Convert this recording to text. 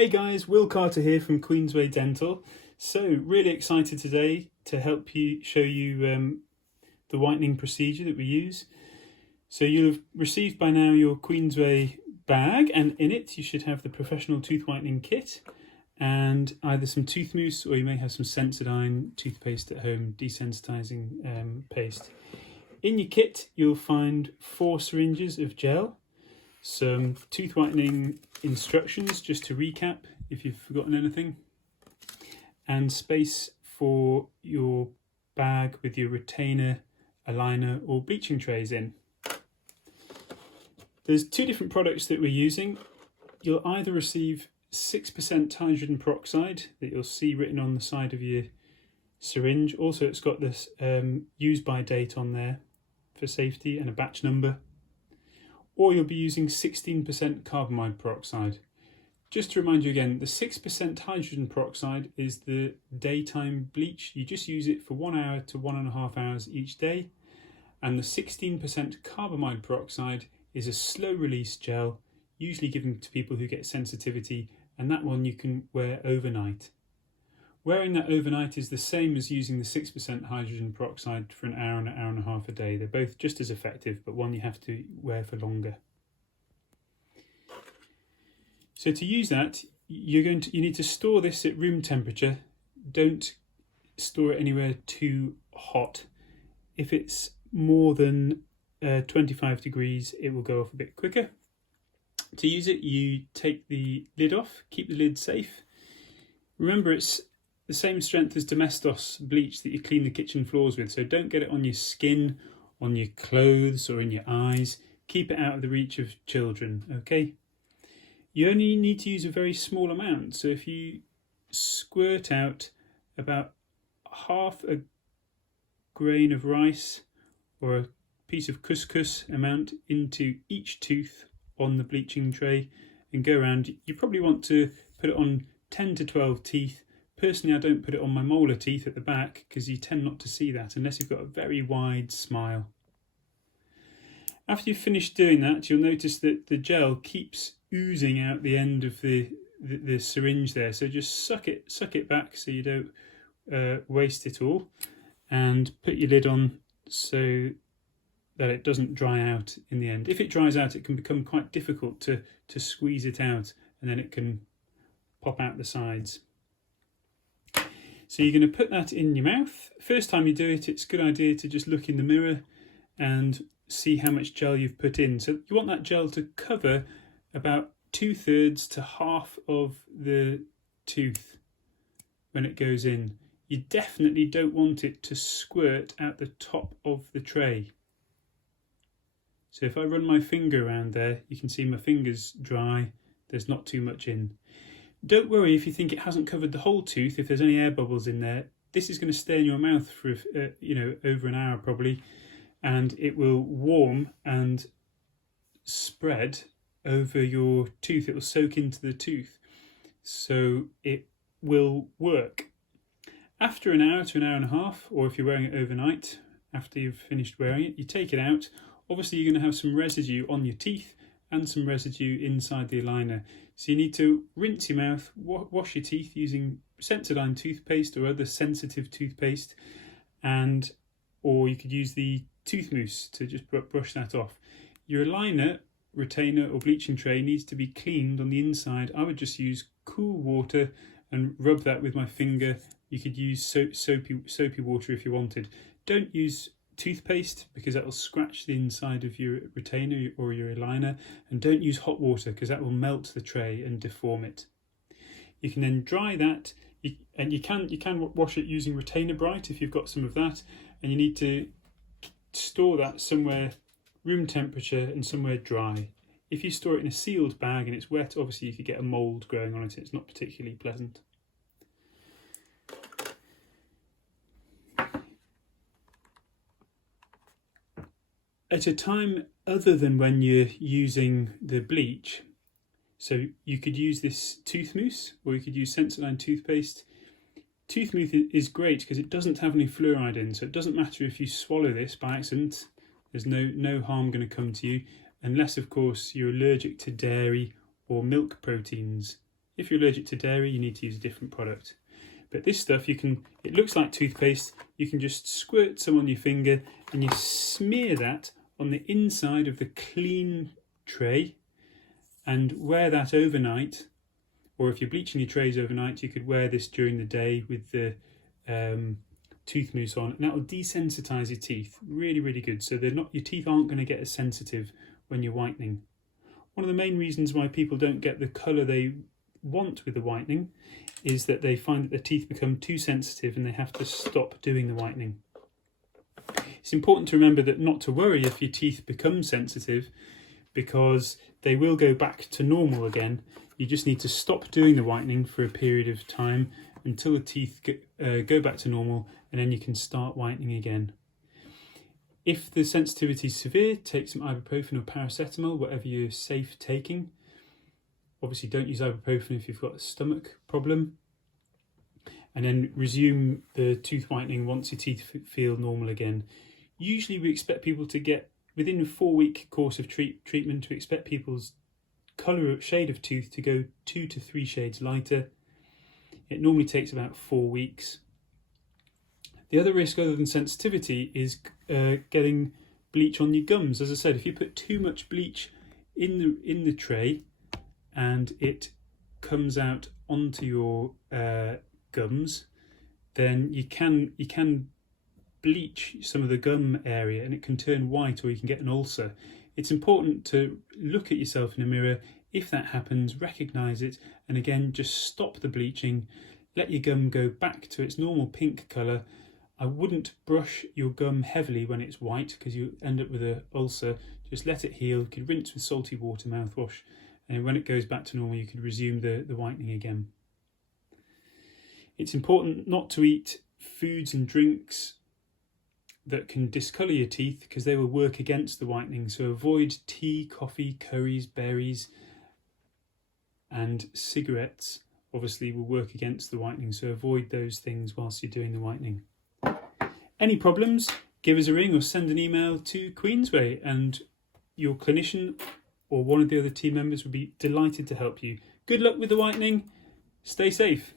Hey guys, Will Carter here from Queensway Dental. So really excited today to help you show you the whitening procedure that we use. So you'll have received by now your Queensway bag, and in it you should have the professional tooth whitening kit and either some tooth mousse, or you may have some Sensodyne toothpaste at home, desensitizing paste. In your kit you'll find 4 syringes of gel, some tooth whitening instructions just to recap if you've forgotten anything, and space for your bag with your retainer, aligner or bleaching trays in. There's 2 different products that we're using. You'll either receive 6% hydrogen peroxide that you'll see written on the side of your syringe. Also it's got this use by date on there for safety and a batch number. Or you'll be using 16% carbamide peroxide. Just to remind you again, the 6% hydrogen peroxide is the daytime bleach. You just use it for 1 hour to 1.5 hours each day. And the 16% carbamide peroxide is a slow release gel, usually given to people who get sensitivity, and that one you can wear overnight. Wearing that overnight is the same as using the 6% hydrogen peroxide for an hour and 1.5 hours a day. They're both just as effective, but one you have to wear for longer. So to use that, you need to store this at room temperature. Don't store it anywhere too hot. If it's more than 25 degrees, it will go off a bit quicker. To use it, you take the lid off, keep the lid safe. Remember, it's the same strength as Domestos bleach that you clean the kitchen floors with, so don't get it on your skin, on your clothes or in your eyes. Keep it out of the reach of children, okay? You only need to use a very small amount, so if you squirt out about half a grain of rice or a piece of couscous amount into each tooth on the bleaching tray and go around, you probably want to put it on 10 to 12 teeth. Personally, I don't put it on my molar teeth at the back because you tend not to see that unless you've got a very wide smile. After you've finished doing that, you'll notice that the gel keeps oozing out the end of the syringe there. So just suck it back so you don't waste it all, and put your lid on so that it doesn't dry out in the end. If it dries out, it can become quite difficult to squeeze it out, and then it can pop out the sides. So you're going to put that in your mouth. First time you do it, it's a good idea to just look in the mirror and see how much gel you've put in. So you want that gel to cover about 2/3 to half of the tooth when it goes in. You definitely don't want it to squirt out the top of the tray. So if I run my finger around there, you can see my finger's dry, there's not too much in. Don't worry if you think it hasn't covered the whole tooth, if there's any air bubbles in there. This is going to stay in your mouth for over an hour probably, and it will warm and spread over your tooth. It will soak into the tooth, so it will work. After an hour to an hour and a half, or if you're wearing it overnight, after you've finished wearing it, you take it out. Obviously you're going to have some residue on your teeth and some residue inside the aligner. So you need to rinse your mouth, wash your teeth using Sensodyne toothpaste or other sensitive toothpaste, or you could use the tooth mousse to just brush that off. Your aligner, retainer or bleaching tray needs to be cleaned on the inside. I would just use cool water and rub that with my finger. You could use soapy water if you wanted. Don't use toothpaste because that will scratch the inside of your retainer or your aligner, and don't use hot water because that will melt the tray and deform it. You can then dry that, and you can wash it using retainer bright if you've got some of that, and you need to store that somewhere room temperature and somewhere dry. If you store it in a sealed bag and it's wet, obviously you could get a mould growing on it. It's not particularly pleasant. At a time other than when you're using the bleach, so you could use this tooth mousse or you could use Sensodyne toothpaste. Tooth mousse is great because it doesn't have any fluoride in, so it doesn't matter if you swallow this by accident. There's no harm going to come to you, unless of course you're allergic to dairy or milk proteins. If you're allergic to dairy, you need to use a different product. But this stuff, it looks like toothpaste. You can just squirt some on your finger and you smear that on the inside of the clean tray and wear that overnight. Or if you're bleaching your trays overnight, you could wear this during the day with the tooth mousse on, and that will desensitize your teeth. Really, really good. So your teeth aren't going to get as sensitive when you're whitening. One of the main reasons why people don't get the colour they want with the whitening is that they find that their teeth become too sensitive and they have to stop doing the whitening. It's important to remember that not to worry if your teeth become sensitive, because they will go back to normal again. You just need to stop doing the whitening for a period of time until the teeth go back to normal, and then you can start whitening again. If the sensitivity is severe, take some ibuprofen or paracetamol, whatever you're safe taking. Obviously don't use ibuprofen if you've got a stomach problem. And then resume the tooth whitening once your teeth feel normal again. Usually we expect people to get, within a 4-week course of treatment, to expect people's shade of tooth to go 2 to 3 shades lighter. It normally takes about 4 weeks. The other risk other than sensitivity is getting bleach on your gums. As I said, if you put too much bleach in the tray and it comes out onto your gums, then you can bleach some of the gum area and it can turn white, or you can get an ulcer. It's important to look at yourself in a mirror. If that happens, recognise it, and again, just stop the bleaching. Let your gum go back to its normal pink colour. I wouldn't brush your gum heavily when it's white because you end up with an ulcer. Just let it heal. You could rinse with salty water mouthwash, and when it goes back to normal, you could resume the whitening again. It's important not to eat foods and drinks that can discolour your teeth because they will work against the whitening. So avoid tea, coffee, curries, berries, and cigarettes obviously will work against the whitening. So avoid those things whilst you're doing the whitening. Any problems, give us a ring or send an email to Queensway, and your clinician or one of the other team members would be delighted to help you. Good luck with the whitening. Stay safe.